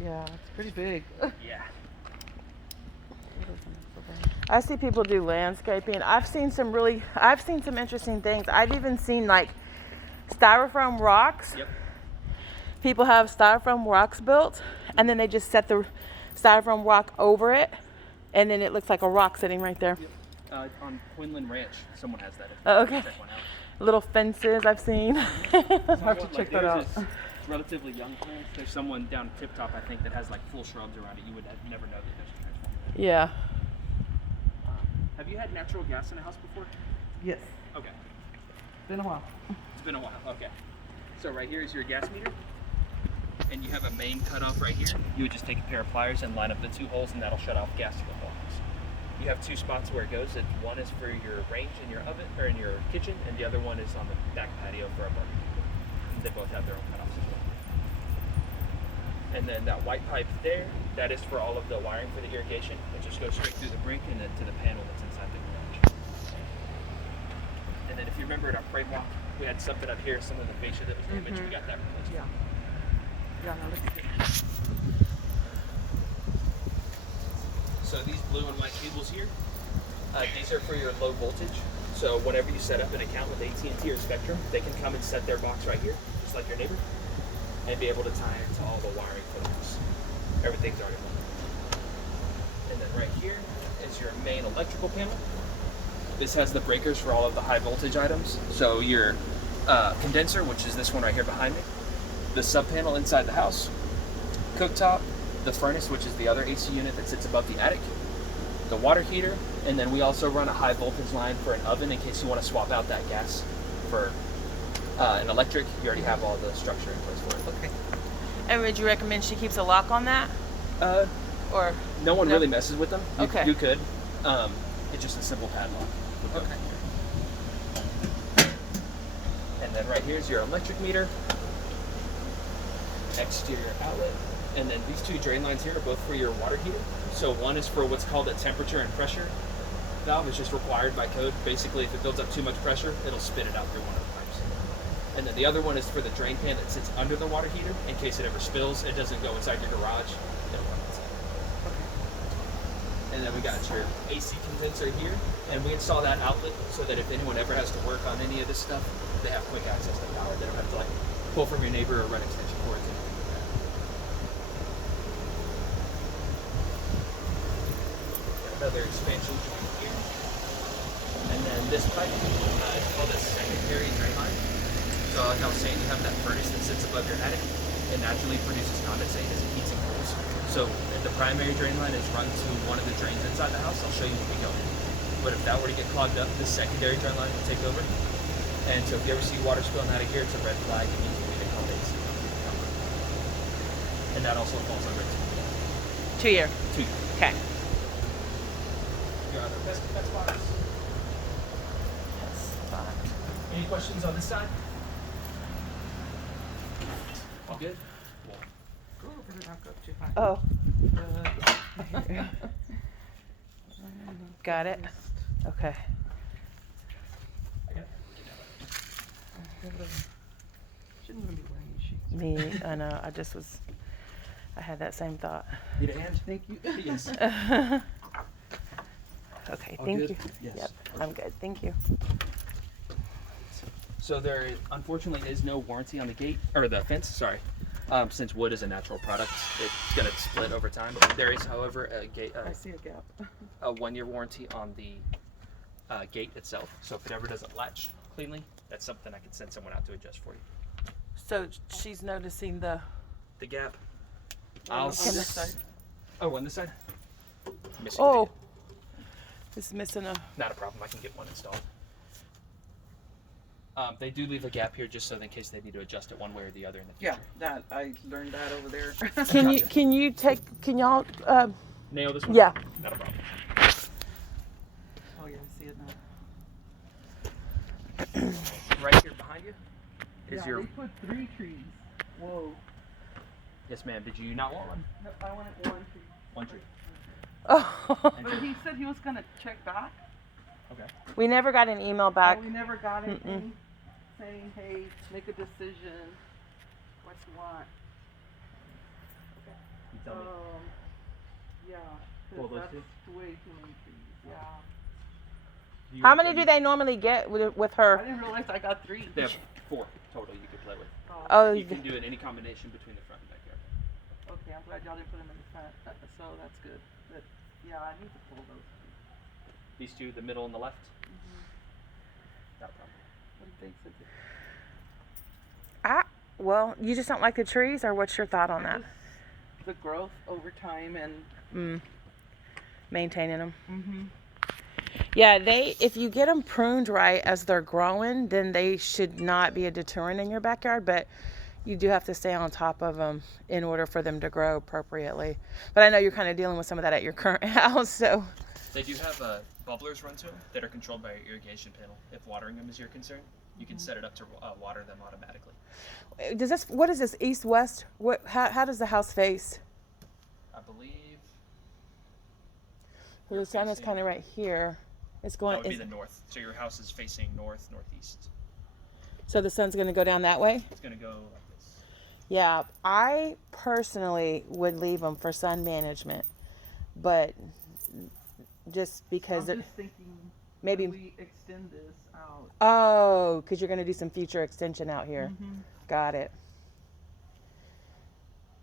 Yeah, it's pretty big. Yeah. I see people do landscaping. I've seen some interesting things. I've even seen like styrofoam rocks. Yep. People have styrofoam rocks built, and then they just set the styrofoam rock over it, and then it looks like a rock sitting right there. Yep. On Quinlan Ranch, someone has that. Okay. Check one out. Little fences I've seen. I'll have to check that out. Relatively young plants. There's someone down Tip Top, I think, that has like full shrubs around it. You would never know that there's a transformer. Yeah. Have you had natural gas in a house before? Yes. Okay. It's been a while. It's been a while. Okay. So right here is your gas meter, and you have a main cutoff right here. You would just take a pair of pliers and line up the two holes, and that'll shut off gas to the whole house. You have two spots where it goes. One is for your range in your oven or in your kitchen, and the other one is on the back patio for a barbecue. And they both have their own cutoffs as well. And then that white pipe there, that is for all of the wiring for the irrigation. It just goes straight through the brink and then to the panel that's inside the garage. And then if you remember in our frame walk, we had something up here, some of the fascia that was damaged. We got that replaced. Yeah. Yeah, no, look at it. So these blue and white cables here, these are for your low voltage. So whenever you set up an account with AT&T or Spectrum, they can come and set their box right here, just like your neighbor, and be able to tie into all the wiring for the house. Everything's already wired. And then right here is your main electrical panel. This has the breakers for all of the high voltage items. So your condenser, which is this one right here behind me, the sub panel inside the house, cooktop, the furnace, which is the other AC unit that sits above the attic, the water heater, and then we also run a high voltage line for an oven in case you want to swap out that gas for an electric. You already have all the structure in place for it. Okay. And would you recommend she keeps a lock on that? Or No one No? really messes with them. You, Okay. you could. It's just a simple padlock. Okay. And then right here is your electric meter, exterior outlet, and then these two drain lines here are both for your water heater. So one is for what's called a temperature and pressure valve. It's just required by code. Basically, if it builds up too much pressure, it'll spit it out through one of the pipes. And then the other one is for the drain pan that sits under the water heater. In case it ever spills, it doesn't go inside your garage. It'll run inside. And then we got your AC condenser here, and we install that outlet so that if anyone ever has to work on any of this stuff, they have quick access to power. They don't have to like pull from your neighbor or run extension cords. Another expansion joint here, and then this pipe is called a secondary drain line. So like I was saying, you have that furnace that sits above your attic. It naturally produces condensate as it heats and cools. So the primary drain line is run to one of the drains inside the house. I'll show you when we go in. But if that were to get clogged up, the secondary drain line will take over. And so if you ever see water spilling out of here, it's a red flag. It means you need to call the AC company. And that also falls under 2 year. 2 years. Okay. Your other best box. Any questions on this side? All good? Go over it, not go too high. Oh, got it. Okay. Shouldn't even be wearing your shoes. Me, I know. I had that same thought. Need a hand? Thank you. Yes. Okay, All thank good? you. Yes. Yep, I'm good. Thank you. So there, unfortunately, is no warranty on the gate or the fence. Sorry, since wood is a natural product, it's gonna split over time. There is, however, I see a gap. a 1-year warranty on the gate itself. So if it ever doesn't latch cleanly, that's something I can send someone out to adjust for you. So she's noticing the. The gap. On this side. Oh, on this side. Missing the Oh, gate. it's missing a. Not a problem. I can get one installed. They do leave a gap here just so in case they need to adjust it one way or the other in the Yeah, future. that I learned that over there. Gotcha. Can y'all Nail this one? yeah. Not a problem. Oh yeah, I see it now. Right here behind you is Yeah, your. they put 3 trees. Whoa. Yes, ma'am. Did you not want one? No, I wanted 1 tree. 1 tree. Oh, But he said he was gonna check back. Okay. we never got an email back. And we never got anything saying, hey, make a decision. What you want. tell me. Yeah. 'Cause Well, those that's two? way too many trees. Yeah. How many do they normally get with I her? didn't realize I got 3. They have 4 total you could play with. Oh, You can do it any combination between the front and backyard. Okay, I'm glad y'all didn't put them in the front. So that's good. But yeah, I need to pull those. These two, the middle and the left. Mm-hmm. No problem. What do you think, Cynthia? Well, you just don't like the trees, or what's your thought on that? Just the growth over time and. Maintaining them. Mm-hmm. Yeah, if you get them pruned right as they're growing, then they should not be a deterrent in your backyard, but you do have to stay on top of them in order for them to grow appropriately. But I know you're kind of dealing with some of that at your current house, so. They do have bubblers run to them that are controlled by your irrigation panel. If watering them is your concern, you can set it up to water them automatically. What is this, east, west? How does the house face? I believe The sun is kind of right here. It's going. that would be the north. So your house is facing north, northeast. So the sun's going to go down that way? It's going to go like this. Yeah, I personally would leave them for sun management, but just because I'm just thinking maybe we extend this out. oh, because you're going to do some future extension out here. Mm-hmm. Got it.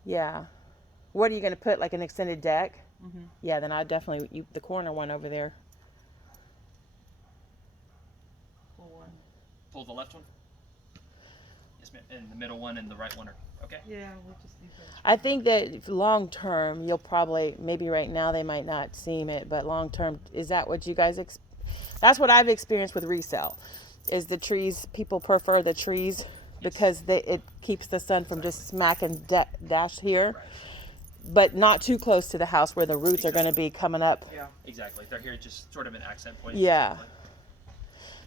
Yeah. What are you going to put, like an extended deck? Mm-hmm. Yeah, then I'd definitely the corner one over there. Pull one. Pull the left one. Yes, ma'am. And the middle one and the right one are okay. Yeah, we'll just need that. I think that long term, you'll probably, maybe right now they might not seem it, but long term, is that what you guys, that's what I've experienced with resale, is the trees, people prefer the trees because it keeps the sun from just smacking dash here, but not too close to the house where the roots are going to be coming up. Yeah. Exactly. They're here just sort of an accent point. Yeah.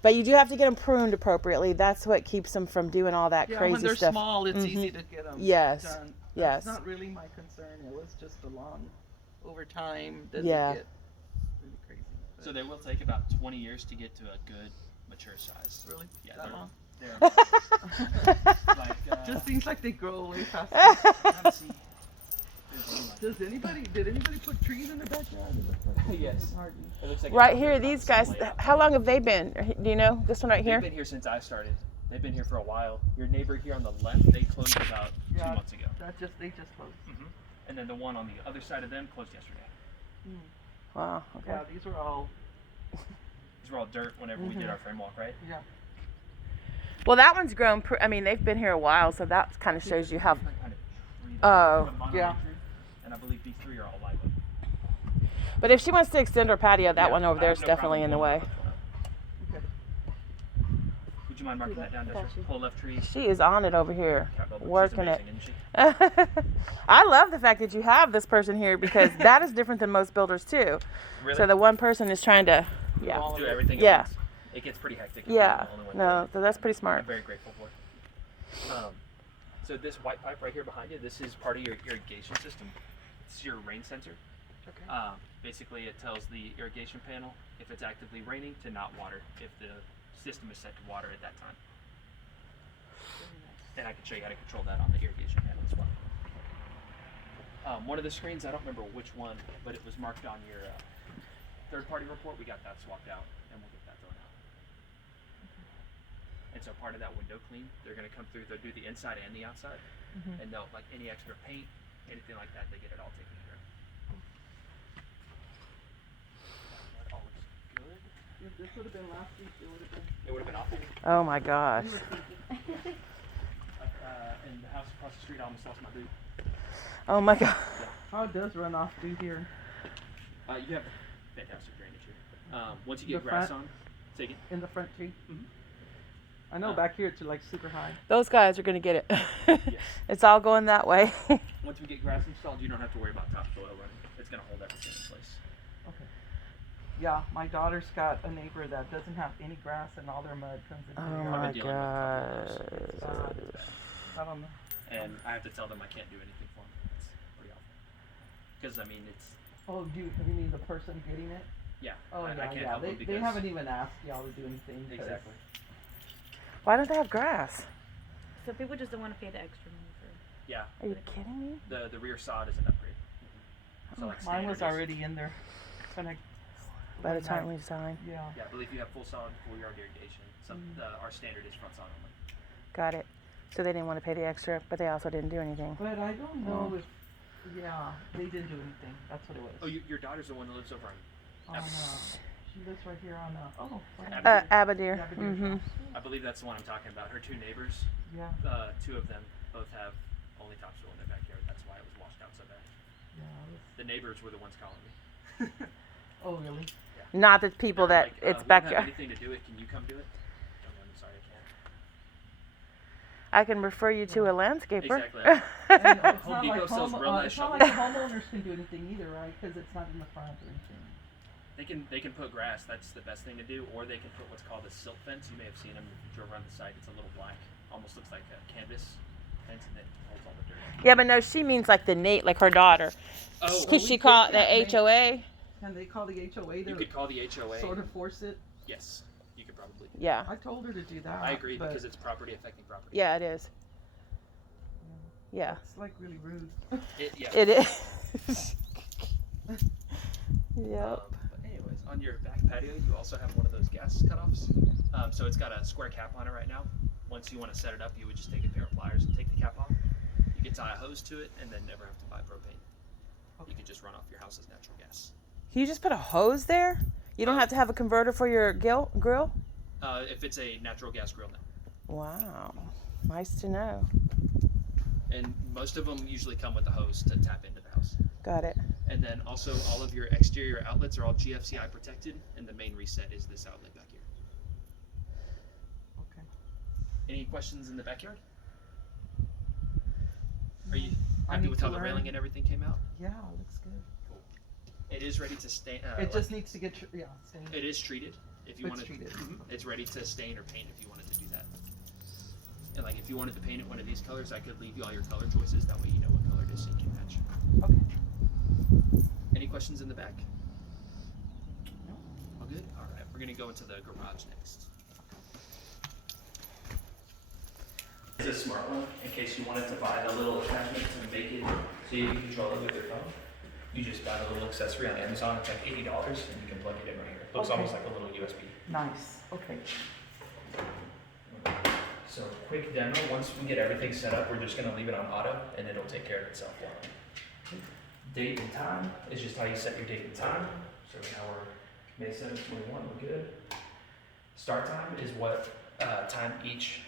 But you do have to get them pruned appropriately. That's what keeps them from doing all that Yeah, crazy when they're stuff. small, it's easy to get them Yes. done. Yes. That's not really my concern. It was just along over time that Yeah. they get really crazy. But So they will take about 20 years to get to a good mature size. really Yeah, that they're- long? They're like, Just seems like they grow way faster. let's see. Did anybody put trees in their backyard? Yes. Hardly. It looks like Right it's here, about these some guys, layout. how long have they been? Do you know? This one right They've here? been here since I started. They've been here for a while. Your neighbor here on the left, they closed about 2 Yeah. months ago. They just closed. And then the one on the other side of them closed yesterday. Wow, okay. Yeah, these were all. These were all dirt whenever we did our frame walk, right? Yeah. Well, that one's grown, I mean, they've been here a while, so that kind of shows you how. Different kind of tree. Oh, Like a monarch yeah. tree. And I believe these 3 are all live oak. But if she wants to extend her patio, that Yeah, one over I there have is no definitely problem in the pulling way. the left one up. Okay. Would you mind marking that down, Desiree? Pull left tree. She is on it over here, Cat Bubba. She's working amazing, it. isn't she? I love the fact that you have this person here because that is different than most builders too. Really? So the one person is trying to, yeah, All do of it. everything Yeah. at once. It gets pretty hectic. if you're yeah. the only one No, doing it. so that's pretty I'm smart. very grateful for. So this white pipe right here behind you, this is part of your irrigation system. It's your rain sensor. Okay. Basically, it tells the irrigation panel if it's actively raining to not water if the system is set to water at that time. And I can show you how to control that on the irrigation panel as well. One of the screens, I don't remember which one, but it was marked on your third-party report. We got that swapped out, and we'll get that thrown out. And so part of that window clean, they're going to come through. They'll do the inside and the outside, and they'll like any extra paint, anything like that, they get it all taken care of. That all looks good. If this would have been last week, it would have been. It would have been awful. Oh my gosh. And the house across the street, I almost lost my boot. Oh my god. How it does run off through here. You have fantastic drainage here. Once you get The grass front? on, take it. In the front tree. Mhm. I know back here it's like super high. Those guys are going to get it. It's all going that way. Once we get grass installed, you don't have to worry about topsoil running. It's going to hold everything in place. Okay. Yeah, my daughter's got a neighbor that doesn't have any grass and all their mud comes into Oh the I've my yard. been dealing with a couple of god. those. I don't know. And I have to tell them I can't do anything for them. It's pretty awful. Because, I mean, it's, Oh, you mean the person getting it? yeah. Oh, I yeah, can't yeah. help them They because. haven't even asked y'all to do anything. 'cause- Exactly. Why don't they have grass? So people just don't want to pay the extra money for. Yeah. Are you kidding me? The rear sod is an upgrade. So like Mine was standard is- already in there. When I, By the when time I- we sign. Yeah. Yeah, I believe you have full sod, full yard irrigation. Our standard is front sod only. Got it. So they didn't want to pay the extra, but they also didn't do anything. But I don't know if, yeah, they didn't do anything. That's what it was. Oh, your daughter's the one that lives over on. On, she lives right here on, Abadir. Abadir. Mm-hmm. I believe that's the one I'm talking about. Her two neighbors, Yeah, two of them both have only topsoil in their backyard. That's why it was washed out so bad. yeah. it was- The neighbors were the ones calling me. Oh, really? Not the people They're that like, it's we don't backyard. have anything to do it. Can you come do it? I'm sorry, I can't. I can refer you to a landscaper. Exactly. And it's Home not Depot like sells real nice it's not shovels. like the homeowners can do anything either, right? Because it's not in the front or anything. They can put grass. That's the best thing to do. Or they can put what's called a silt fence. You may have seen them if you drove around the site. It's a little black, almost looks like a canvas fence, and it holds all the dirt. Yeah, but no, she means like the Nate, like her daughter. Oh, Could she call it the HOA? Can they call the HOA you to could call the HOA. sort of force it? Yes, you could probably. Yeah. I told her to do that. I agree but because it's property affecting property. Yeah, it is. Yeah. it's like really rude. Yeah. It is. Yep. But anyways, on your back patio, you also have one of those gas cutoffs. So it's got a square cap on it right now. Once you want to set it up, you would just take a pair of pliers and take the cap off. You could tie a hose to it and then never have to buy propane. You could just run off your house's natural gas. You just put a hose there? You don't have to have a converter for your grill? If it's a natural gas grill, no. Wow. Nice to know. And most of them usually come with a hose to tap into the house. Got it. And then also all of your exterior outlets are all GFCI protected, and the main reset is this outlet back here. Okay. Any questions in the backyard? Are you I happy need with to how the learn. railing and everything came out? Yeah, it looks good. It is ready to stain. It just needs to get, stained. It is treated. If you It's want treated. it's ready to stain or paint if you wanted to do that. And like if you wanted to paint it one of these colors, I could leave you all your color choices. That way you know what color it is so you can match. Okay. Any questions in the back? No. All good? All right. We're gonna go into the garage next. It's a smart one in case you wanted to buy the little attachment to make it so you can control it with your phone. You just buy the little accessory on Amazon. It's like $80 and you can plug it in right here. It looks Okay. almost like a little USB. Nice. Okay. So quick demo, once we get everything set up, we're just gonna leave it on auto and it'll take care of itself. Date and time is just how you set your date and time. So now we're May 7th, 21, we're good. Start time is what time each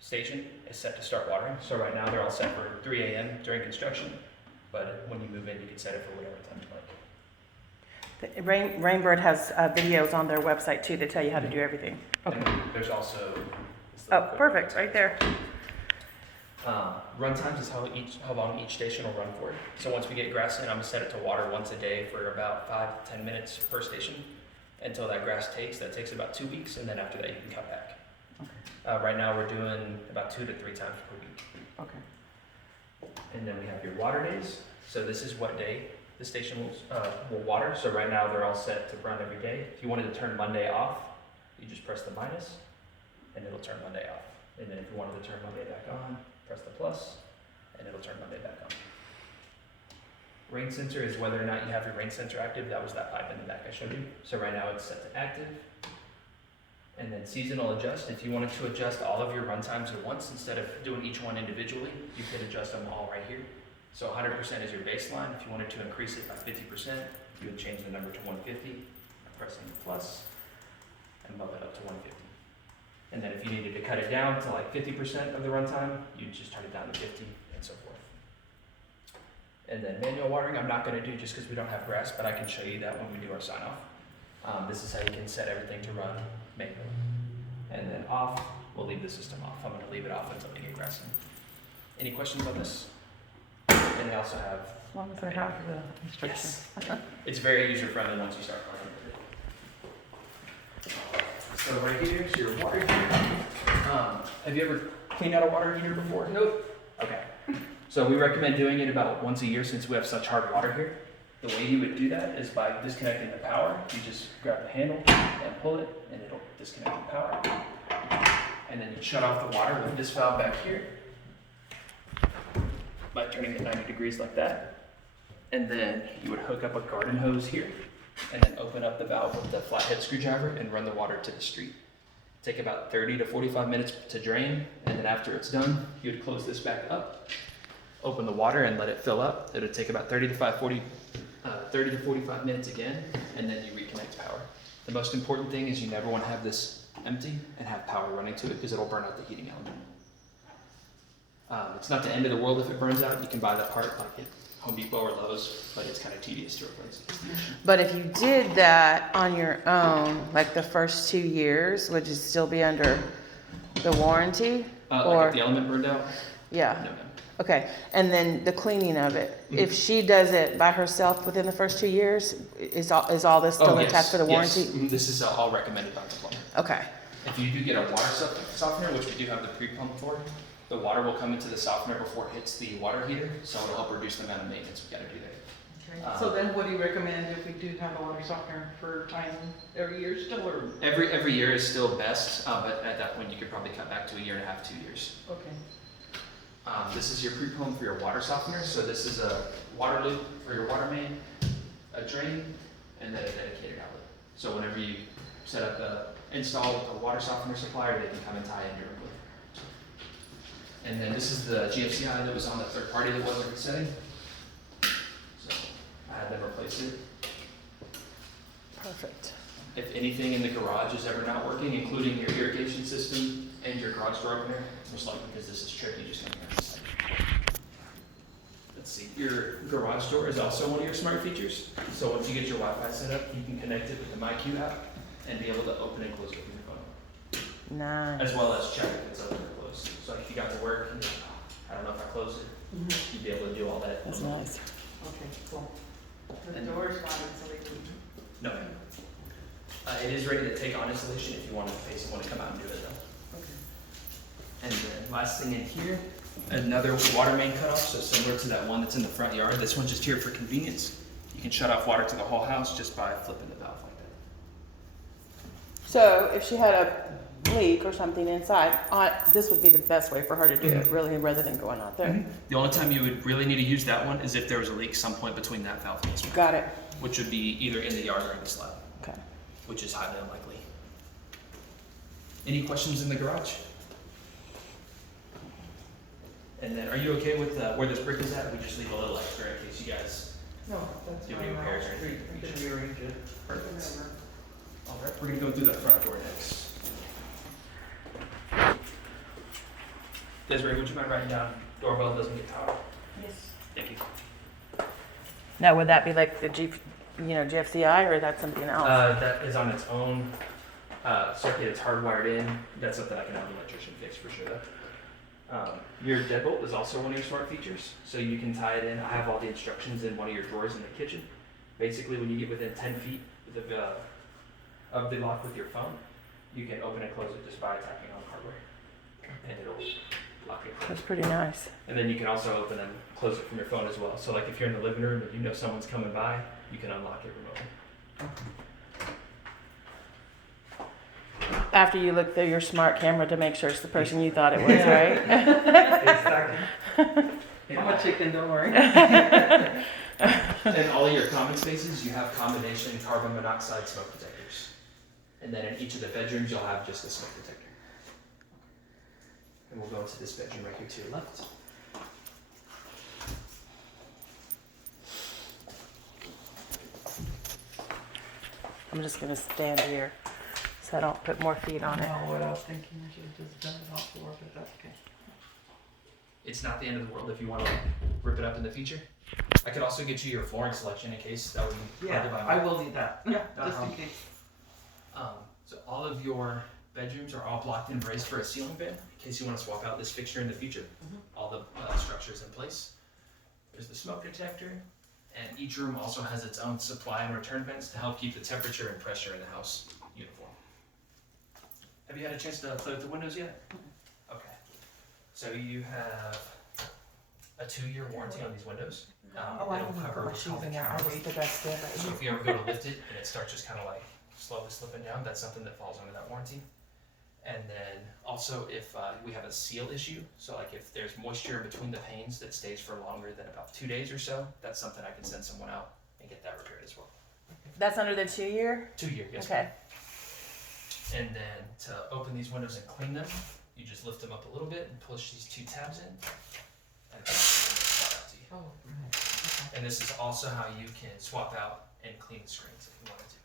station is set to start watering. So right now they're all set for 3 a.m. during construction, but when you move in, you can set it for whatever time you like. Rainbird has videos on their website too that tell you how to do everything. And there's also this Oh, little perfect, quick right there. Run times is how long each station will run for. So once we get grass in, I'm gonna set it to water once a day for about 5 to 10 minutes per station until that grass takes. That takes about 2 weeks, and then after that you can cut back. Right now we're doing about 2 to 3 times per week. Okay. And then we have your water days. So this is what day the station will water. So right now they're all set to run every day. If you wanted to turn Monday off, you just press the minus, and it'll turn Monday off. And then if you wanted to turn Monday back on, press the plus, and it'll turn Monday back on. Rain sensor is whether or not you have your rain sensor active. That was that pipe in the back I showed you. So right now it's set to active. And then seasonal adjust. If you wanted to adjust all of your run times at once instead of doing each one individually, you could adjust them all right here. So 100% is your baseline. If you wanted to increase it by 50%, you would change the number to 150 by pressing the plus and bump it up to 150. And then if you needed to cut it down to like 50% of the runtime, you just turn it down to 50 and so forth. And then manual watering, I'm not going to do just because we don't have grass, but I can show you that when we do our sign off. This is how you can set everything to run manually. And then off, we'll leave the system off. I'm going to leave it off until we get grass in. Any questions on this? And they also have. As long as I have the instructions. Yes. It's very user friendly once you start playing with it. So right here is your water heater. Have you ever cleaned out a water heater before? Nope. Okay. So we recommend doing it about once a year since we have such hard water here. The way you would do that is by disconnecting the power. You just grab the handle and pull it, and it'll disconnect the power. And then you shut off the water with this valve back here by turning it 90 degrees like that. And then you would hook up a garden hose here and then open up the valve with the flathead screwdriver and run the water to the street. Take about 30 to 45 minutes to drain, and then after it's done, you would close this back up, open the water and let it fill up. It would take about 30 to 45 minutes again, and then you reconnect power. The most important thing is you never want to have this empty and have power running to it because it'll burn out the heating element. It's not the end of the world if it burns out. You can buy that part like at Home Depot or Lowe's, but it's kind of tedious to replace. But if you did that on your own, like the first 2 years, would it still be under the warranty? Like if the element burned out? Yeah. No, no. Okay, and then the cleaning of it. If she does it by herself within the first 2 years, is all this still attached to the warranty? Yes. This is all recommended by the plumber. Okay. If you do get a water softener, which we do have the pre-pump for, the water will come into the softener before it hits the water heater, so it'll help reduce the amount of maintenance we gotta do there. Okay. So then what do you recommend if we do have a water softener for time every year still, or? Every year is still best, but at that point you could probably cut back to 1.5 years, 2 years. Okay. This is your pre-pump for your water softener. So this is a water loop for your water main, a drain, and then a dedicated outlet. So whenever you install a water softener supplier, they can come and tie in your input. And then this is the GFCI that was on the third party that wasn't resetting. So I had them replace it. Perfect. If anything in the garage is ever not working, including your irrigation system and your garage door opener, most likely because this is tricky, just come here. Let's see, your garage door is also one of your smart features. So once you get your Wi-Fi set up, you can connect it with the MyQ app and be able to open and close it with your phone, Nice. as well as check if it's open or closed. So if you got to work and I don't know if I closed it, you'd be able to do all that. That's nice. Okay, cool. The And- door's not insulated. No. It is ready to take on installation if you want to face and want to come out and do it though. Okay. And then last thing in here, another water main cutoff, so similar to that one that's in the front yard. This one's just here for convenience. You can shut off water to the whole house just by flipping the valve like that. So if she had a leak or something inside, this would be the best way for her to do it, really, rather than going out there. The only time you would really need to use that one is if there was a leak some point between that valve and this one, Got it. which would be either in the yard or in the slab, Okay. which is highly unlikely. Any questions in the garage? And then, are you okay with where this brick is at? We just leave a little extra in case you guys. No, that's Do fine. any repairs or We anything? can rearrange it. Perfect. All right, we're gonna go through the front door next. Desiree, would you mind writing down doorbell doesn't get power? Yes. Thank you. Now, would that be like the GFCI, or is that something else? That is on its own circuit. It's hardwired in. That's something I can have an electrician fix for sure. Your deadbolt is also one of your smart features, so you can tie it in. I have all the instructions in one of your drawers in the kitchen. Basically, when you get within 10 feet of the lock with your phone, you can open and close it just by tapping on hardware, and it'll lock it closed. That's pretty nice. And then you can also open and close it from your phone as well. So like if you're in the living room and you know someone's coming by, you can unlock it remotely. After you look through your smart camera to make sure it's the person you thought it was, right? Exactly. I'm a chicken, don't worry. In all of your common spaces, you have combination carbon monoxide smoke detectors. And then in each of the bedrooms, you'll have just a smoke detector. And we'll go into this bedroom right here to your left. I'm just gonna stand here so I don't put more feet on it. I don't know what I was thinking. I should have just done it off the floor, but that's okay. It's not the end of the world if you want to rip it up in the future. I could also get you your flooring selection in case that would be hard to Yeah, buy. I will need that. Yeah, just in case. So all of your bedrooms are all blocked and braced for a ceiling fan in case you want to swap out this fixture in the future. All the structures in place. There's the smoke detector, and each room also has its own supply and return vents to help keep the temperature and pressure in the house uniform. Have you had a chance to play with the windows yet? Okay. So you have a 2-year warranty on these windows. Oh, I It'll don't know cover what what's she's called the in there. I'll counterweight. wait the best there. So if you ever go to lift it and it starts just kind of like slowly slipping down, that's something that falls under that warranty. And then also if we have a seal issue, so like if there's moisture in between the panes that stays for longer than about 2 days or so, that's something I can send someone out and get that repaired as well. That's under the 2 year? 2 year, yes. Okay. Ma'am. And then to open these windows and clean them, you just lift them up a little bit and push these 2 tabs in, and then slide out to you. Oh, right. Okay. And this is also how you can swap out and clean the screens if you wanted to.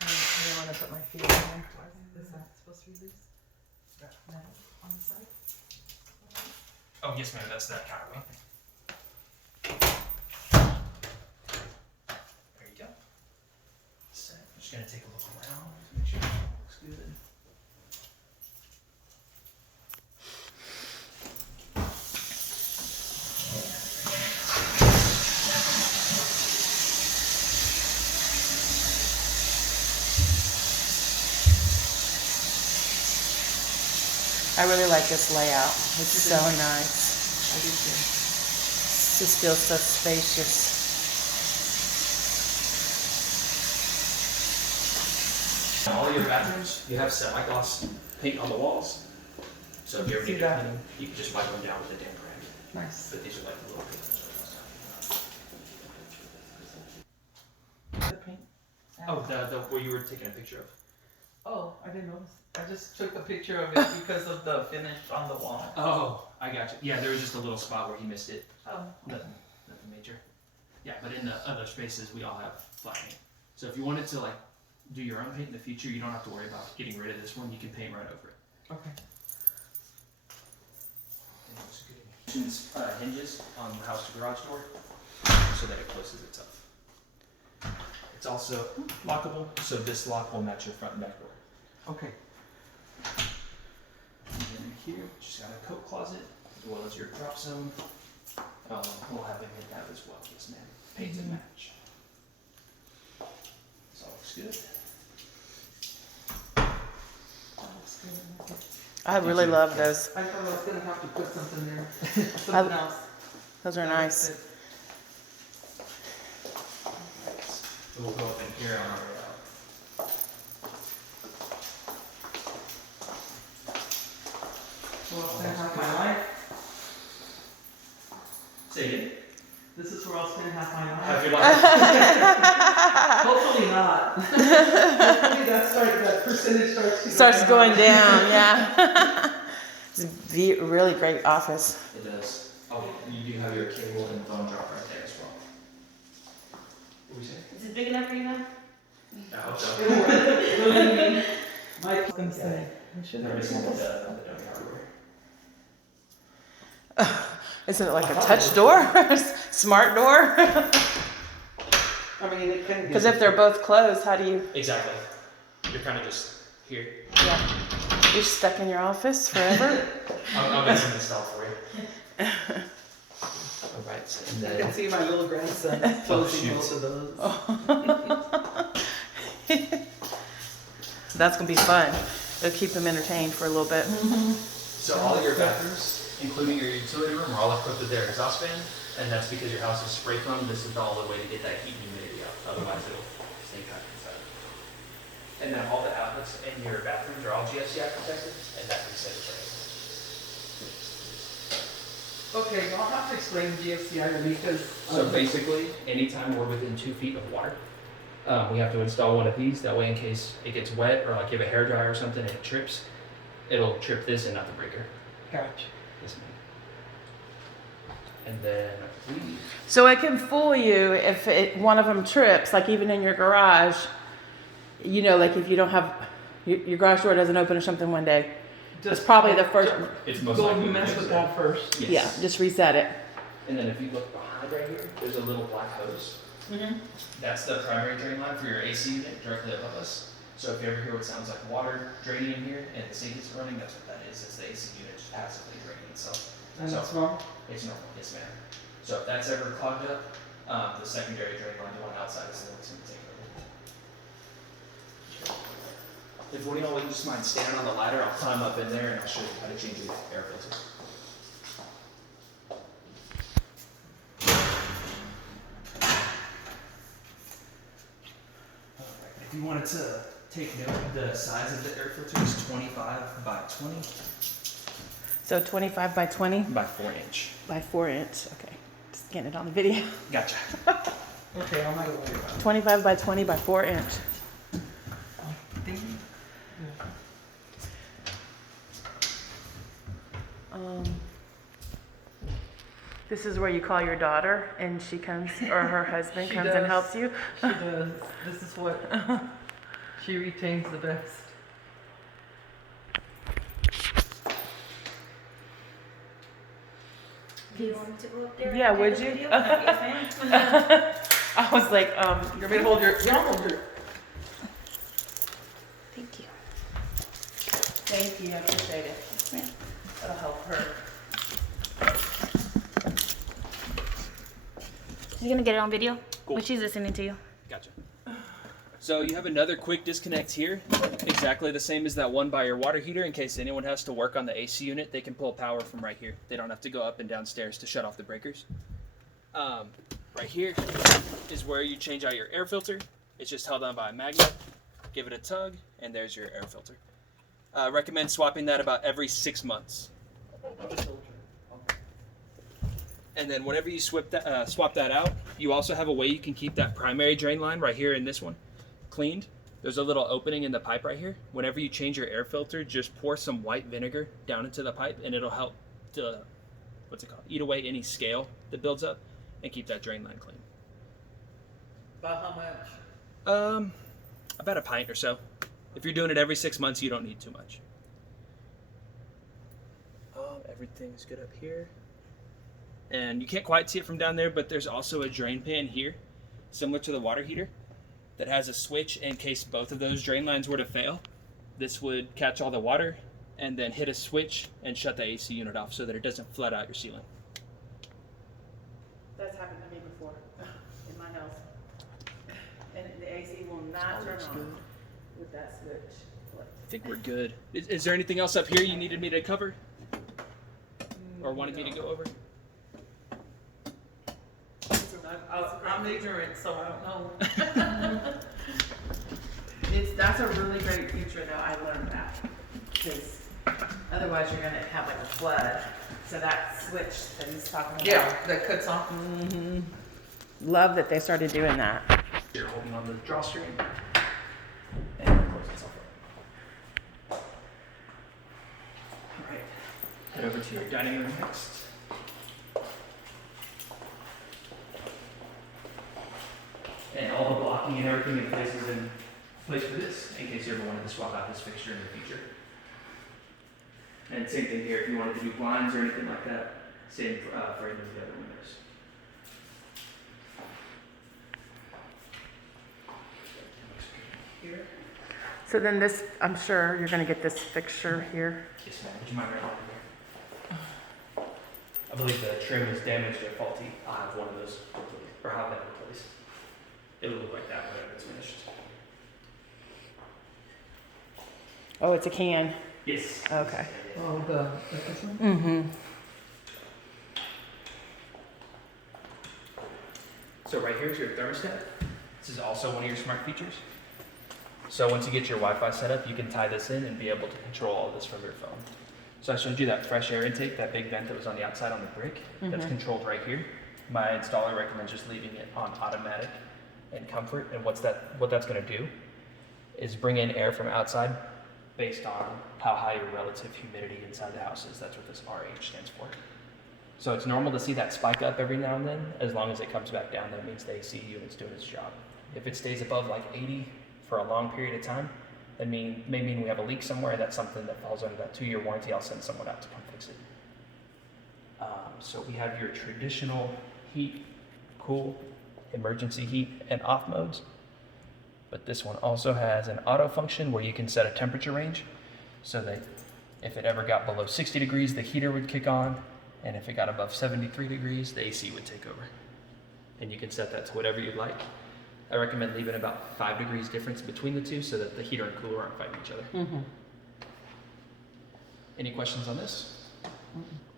I don't want to put my feet in there. Is that supposed to be loose? That metal on the side? Oh, yes, ma'am, that's that counterweight. There you go. Set. I'm just gonna take a look around, make sure it looks good. I really like this layout. It's so nice. I do too. It just feels so spacious. All your bathrooms, you have semi-gloss paint on the walls. So if you ever See need to that? clean them, you can just wipe them down with a damp rag. Nice. But these are like the little paint. The paint? Oh, the where you were taking a picture of. Oh, I didn't notice. I just took a picture of it because of the finish on the wall. Oh, I got you. Yeah, there was just a little spot where he missed it. Oh. Nothing major. Yeah, but in the other spaces, we all have flat paint. So if you wanted to like do your own paint in the future, you don't have to worry about getting rid of this one. You can paint right over it. Okay. And it looks good. Hinges on the house to garage door so that it closes itself. It's also lockable, so this lock will match your front and back door. Okay. And then here, just got a coat closet, as well as your drop zone. We'll have it in that as well, yes ma'am. Paint and match. This all looks good. That looks good. I really love those. I thought I was gonna have to put something there. Something else. Those are That looks nice. good. We'll go up in here on our way out. Well, I'm gonna have my life. Say again. This is where I'll spend half my life. Have your life. Hopefully not. Hopefully that percentage starts to go Starts down. going down, yeah. It's a really great office. It does. Oh, you do have your cable and phone drop right there as well. What were you saying? Is it big enough for you now? I hope so. Mike's gonna say. I should They're have missing the this. dummy hardware. Isn't it like a touch door? Smart door? I mean, it can Because if they're both closed, how do you, Exactly. You're kind of just here. yeah. You're stuck in your office forever? I'll get some installed for you. All right. And I can then see my little grandson closing both of those. That's gonna be fun. It'll keep them entertained for a little bit. so all your bathrooms, including your utility room, are all equipped with their exhaust fan, and that's because your house is spray foam. This is all the way to get that heat and humidity out. Otherwise, it'll stay packed inside. And then all the outlets in your bathrooms are all GFCI protected, and that resets right. Okay, I'll have to explain GFCI to me because. So basically, anytime we're within 2 feet of water, we have to install one of these. That way, in case it gets wet or like you have a hairdryer or something and it trips, it'll trip this and not the breaker. Gotcha. Yes, ma'am. And then we So it can fool you if one of them trips, like even in your garage, you know, like if you don't have, your garage door doesn't open or something one day. It's probably the first, it's most Go likely and mess with that first. Yes. yeah, just reset it. And then if you look behind right here, there's a little black hose. Mm-hmm. That's the primary drain line for your AC unit directly above us. So if you ever hear what sounds like water draining in here and the sink is running, that's what that is. It's the AC unit just passively draining itself. And So- that's normal. It's normal, yes ma'am. So if that's ever clogged up, the secondary drain line, the one outside, is the one that's gonna take over. If one of y'all wouldn't just mind standing on the ladder, I'll climb up in there and I'll show you how to change your air filters. Alright, I If you wanted to take note, the size of the air filter is 25 by 20 So 25 by 20 by 4 inch. by 4 inch. Okay, just getting it on the video. Gotcha. Okay, I'm not gonna worry about it. 25 by 20 by 4 inch. Thank you. This is where you call your daughter and she comes, or her husband She comes does. and helps you. She does. This is what she retains the best. Do you want me to go up there? Yeah, and would take a you? video? Yes, ma'am. I was like, You want me to hold your? Yeah, I'll hold your. Thank you. thank you, I appreciate it. Yes, ma'am. That'll help her. She's gonna get it on video, Cool. but she's listening to you. Gotcha. So you have another quick disconnect here, exactly the same as that one by your water heater. In case anyone has to work on the AC unit, they can pull power from right here. They don't have to go up and downstairs to shut off the breakers. Right here is where you change out your air filter. It's just held on by a magnet. Give it a tug, and there's your air filter. Recommend swapping that about every 6 months. And then whenever you swap that out, you also have a way you can keep that primary drain line right here in this one cleaned. There's a little opening in the pipe right here. Whenever you change your air filter, just pour some white vinegar down into the pipe, and it'll help to, eat away any scale that builds up and keep that drain line clean. About how much? About a pint or so. If you're doing it every 6 months, you don't need too much. Everything's good up here. And you can't quite see it from down there, but there's also a drain pan here, similar to the water heater, that has a switch in case both of those drain lines were to fail. This would catch all the water and then hit a switch and shut the AC unit off so that it doesn't flood out your ceiling. That's happened to me before in my house. And the AC will not turn on with that switch. I think we're good. Is there anything else up here you needed me to cover? Or wanted me to go over? I'm ignorant, so I don't know. That's a really great feature though, I learned that. Because otherwise you're gonna have like a flood. So that switch that he's talking about. Yeah, that cuts off. Love that they started doing that. You're holding on the drawstring. And it closes itself up. Alright. Head over to your dining room next. And all the blocking and everything in place is in place for this, in case you ever wanted to swap out this fixture in the future. And same thing here, if you wanted to do blinds or anything like that, same for any of the other windows. Here. So then this, I'm sure you're gonna get this fixture here. Yes, ma'am. Would you mind right over here? I believe the trim is damaged or faulty. I'll have one of those replaced, or have that replaced. It'll look like that whenever it's finished. Oh, it's a can. Yes. Okay. Oh, the kitchen? Mm-hmm. So right here is your thermostat. This is also one of your smart features. So once you get your Wi-Fi set up, you can tie this in and be able to control all this from your phone. So I showed you that fresh air intake, that big vent that was on the outside on the brick. That's controlled right here. My installer recommends just leaving it on automatic and comfort. And what that's going to do is bring in air from outside based on how high your relative humidity inside the house is. That's what this RH stands for. So it's normal to see that spike up every now and then. As long as it comes back down, that means the AC unit's doing its job. If it stays above like 80 for a long period of time, that may mean we have a leak somewhere. That's something that falls under that 2-year warranty. I'll send someone out to come fix it. So we have your traditional heat, cool, emergency heat, and off modes. But this one also has an auto function where you can set a temperature range so that if it ever got below 60 degrees, the heater would kick on. And if it got above 73 degrees, the AC would take over. And you can set that to whatever you'd like. I recommend leaving about 5 degrees difference between the two so that the heater and cooler aren't fighting each other. Any questions on this?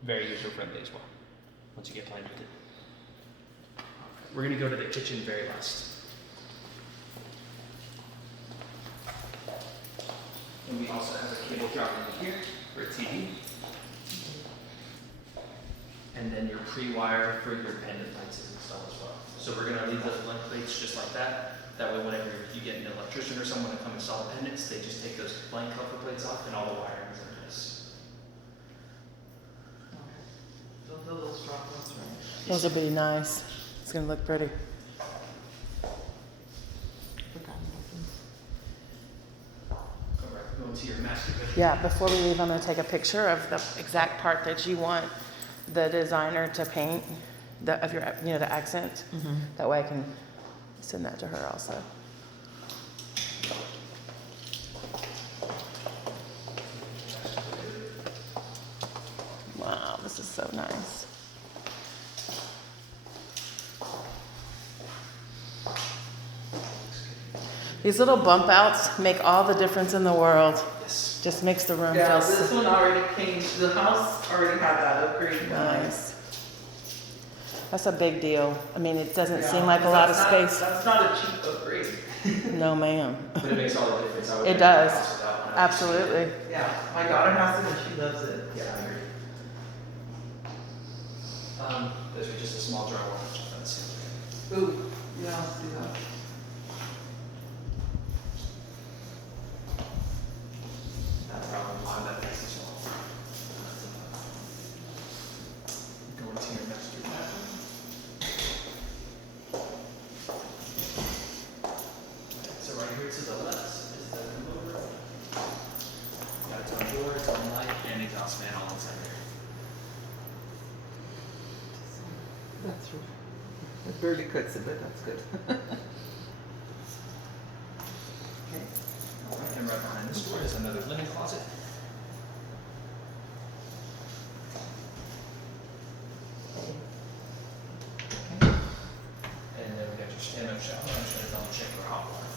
Very user friendly as well, once you get playing with it. We're gonna go to the kitchen very last. And we also have a cable drop in here for a TV. And then your pre-wire for your pendant lights is installed as well. So we're gonna leave those blank plates just like that. That way whenever you get an electrician or someone to come install the pendants, they just take those blank cover plates off and all the wiring is in place. Those are those drop ones, right? Those will be nice. It's gonna look pretty. Alright, go into your master bedroom. Yeah, before we leave, I'm gonna take a picture of the exact part that you want the designer to paint, the accent. That way I can send that to her also. Wow, this is so nice. These little bump outs make all the difference in the world. Yes. Just makes the room Yeah, feel this one already came, the house already had that upgrade. nice. That's a big deal. I mean, it doesn't Yeah, seem like a lot of that's not- space. That's not a cheap upgrade. No, ma'am. But it makes all the difference. I would It never does. house without one. Absolutely. Yeah, my daughter has it and she loves it. Yeah, I agree. Those are just a small drawer on the ceiling. Ooh, yeah, let's do that. That's probably why that makes it small. Go into your master bathroom. So right here to the left is the remover. Got its own door, its own light, and exhaust fan all inside there. That's true. It barely cuts it, but that's good. Okay. All right, and right behind this door is another linen closet. And then we got your stand-up shower. I'm just gonna double check for hot water.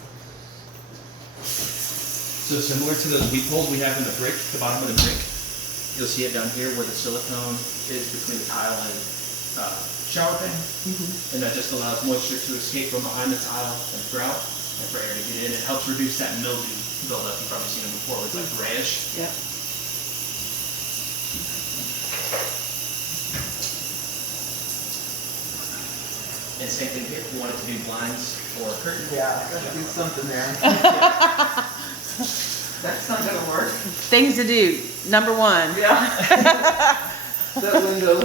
So similar to those weep holes we have in the brick, the bottom of the brick, you'll see it down here where the silicone is between the tile and shower pan. And that just allows moisture to escape from behind the tile and grout and for air to get in. It helps reduce that mildew buildup. You've probably seen it before. It's like grayish. Yeah. And same thing here. If you wanted to do blinds or curtains. Yeah, gotta do something there. That's not gonna work. Things to do. Number one. Yeah. That window.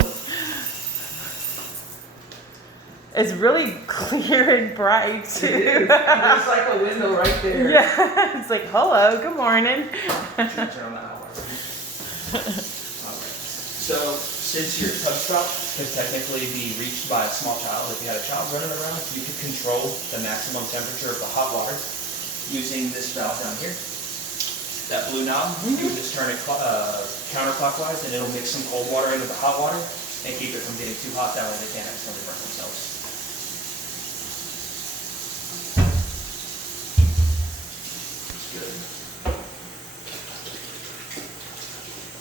It's really clear and bright It is. too. There's like a window right there. Yeah. It's like, hello, good morning. Turn on the hot water. Alright. So since your tub spout can technically be reached by a small child, if you had a child running around, you could control the maximum temperature of the hot water using this valve down here. That blue knob, you would just turn it counterclockwise and it'll mix some cold water into the hot water and keep it from getting too hot. That way they can't accidentally burn themselves. Good.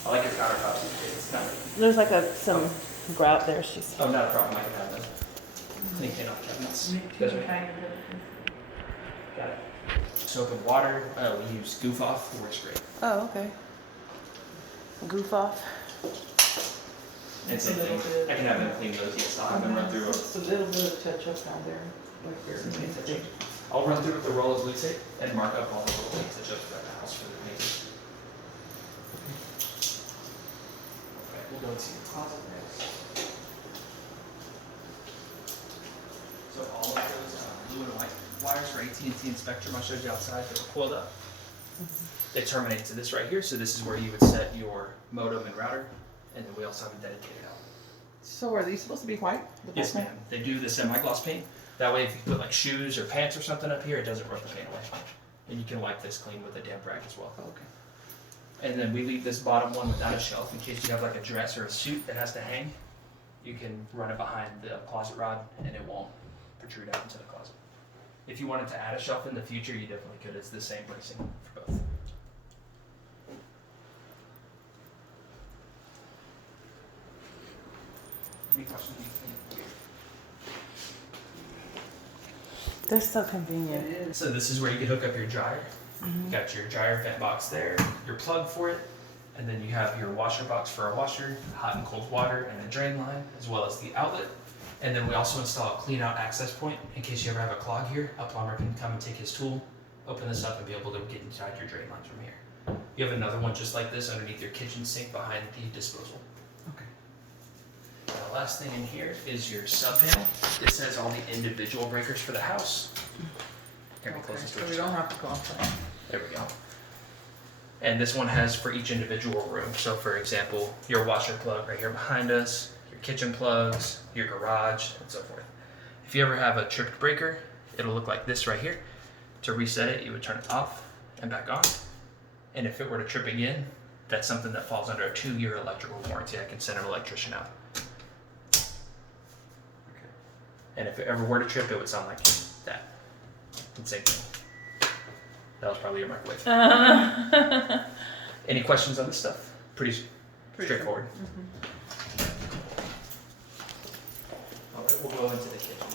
I like your countertops. It's kind of, There's like some grout there. She's. oh, not a problem. I can have them. Clean off cabinets. Those are- Got it. Soap and water. We use Goof Off. It works great. Oh, okay. Goof off. And same thing. I can have them clean those. Yes, I'll have them run through. Just a little bit of touch up down there, like there. I'll run through with the roll of blue tape and mark up all the little things that just throughout the house for the neighbors. Okay, we'll go to your closet next. So all of those blue and white wires for AT&T and Spectrum I showed you outside that were coiled up. They terminate to this right here, so this is where you would set your modem and router, and then we also have a dedicated outlet. So are these supposed to be white? The Yes, back ma'am. They do the semi-gloss paint. That way, if you put like shoes or pants or something up here, it doesn't rip the paint away. And you can wipe this clean with a damp rag as well. one? Okay. And then we leave this bottom one without a shelf in case you have like a dress or a suit that has to hang. You can run it behind the closet rod and it won't protrude out into the closet. If you wanted to add a shelf in the future, you definitely could. It's the same bracing for both. Any questions? They're so convenient. It is. So this is where you can hook up your dryer. Got your dryer vent box there, your plug for it, and then you have your washer box for a washer, hot and cold water, and a drain line, as well as the outlet. And then we also install a clean out access point in case you ever have a clog here. A plumber can come and take his tool, open this up, and be able to get inside your drain lines from here. You have another one just like this underneath your kitchen sink behind the disposal. Okay. The last thing in here is your sub panel. This has all the individual breakers for the house. Here, let me close this So door. we don't have to go outside. There we go. And this one has for each individual room. So for example, your washer plug right here behind us, your kitchen plugs, your garage, and so forth. If you ever have a tripped breaker, it'll look like this right here. To reset it, you would turn it off and back on. And if it were to trip again, that's something that falls under a 2-year electrical warranty. I can send an electrician out. And if it ever were to trip, it would sound like that. Same thing. That was probably your microwave. Any questions on this stuff? Pretty straightforward. All right, we'll go into the kitchen.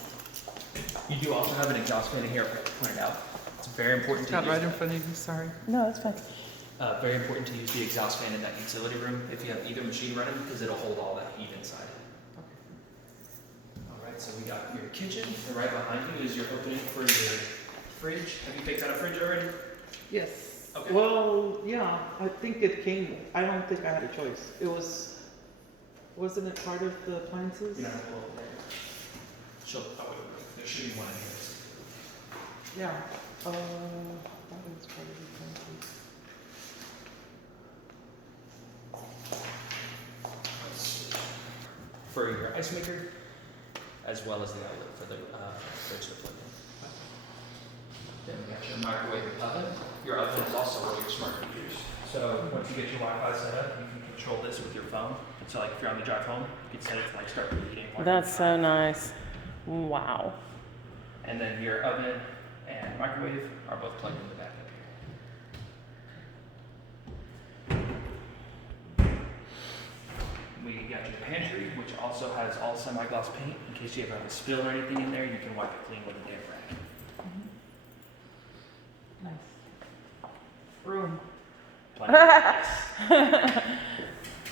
You do also have an exhaust fan in here, I pointed out. It's very important to Got use. right in front of you, sorry. No, that's fine. Very important to use the exhaust fan in that utility room if you have either machine running, because it'll hold all that heat inside. All right, so we got your kitchen, and right behind you is your opening for your fridge. Have you picked out a fridge already? Yes. Okay. Well, yeah, I think it came, I don't think I had a choice. It was, wasn't it part of the appliances? You know, well, she'll, oh, wait, there should be one in here. Yeah. That was part of the appliances. For your ice maker, as well as the outlet for the fridge to plug in. Then we got your microwave and oven. Your oven is also where your smart meters. So once you get your Wi-Fi set up, you can control this with your phone. So like if you're on the drive home, you can set it to like start preheating. That's so nice. Wow. And then your oven and microwave are both plugged in the back up here. We got your pantry, which also has all semi-gloss paint. In case you ever have a spill or anything in there, you can wipe it clean with a damp rag. Nice. Room. Plenty of space.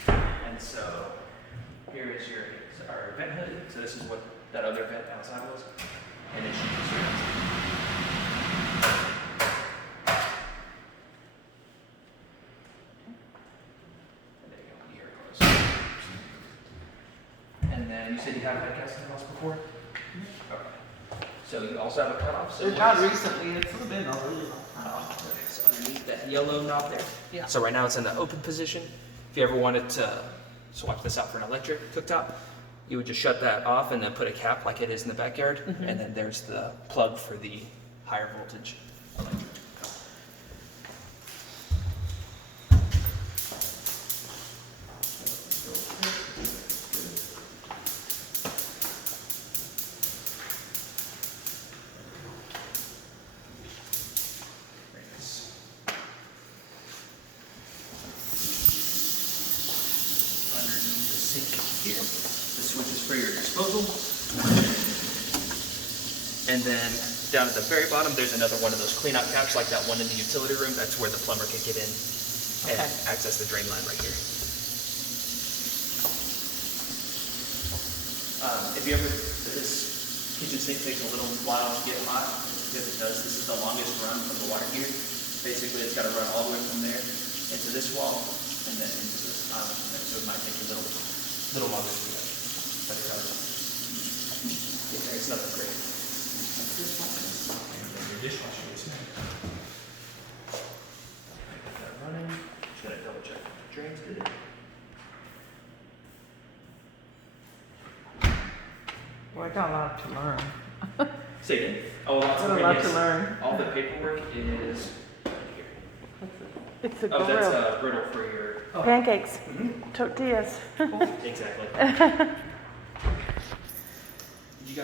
And so here is our vent hood. So this is what that other vent outside was. And it should just and there you go. Here it goes. And then you said you haven't had gas in the house before? Okay. So you also have a cutoff. So Not recently, it's been a really long time. So underneath that yellow knob there. Yeah. So right now it's in the open position. If you ever wanted to swap this out for an electric cooktop, you would just shut that off and then put a cap like it is in the backyard. And then there's the plug for the higher voltage electric. Very nice. Underneath the sink here, the switch is for your disposal. And then down at the very bottom, there's another one of those clean out caps like that one in the utility room. That's where the plumber can get in and access the drain line right here. If you ever, this kitchen sink takes a little while to get hot, because it does. This is the longest run from the water heater. Basically, it's got to run all the way from there into this wall and then into this island from there. So it might take a little longer to do that. But it does. Yeah, it's nothing great. And then your dishwasher is now. Got that running. Just gotta double check if the drain's good. Well, I got a lot to learn. Say again. Oh, lots of Got a lot to learn. All the paperwork is right here. It's a Oh, grill. that's brittle for your. Pancakes, Mhm. tortillas. Exactly.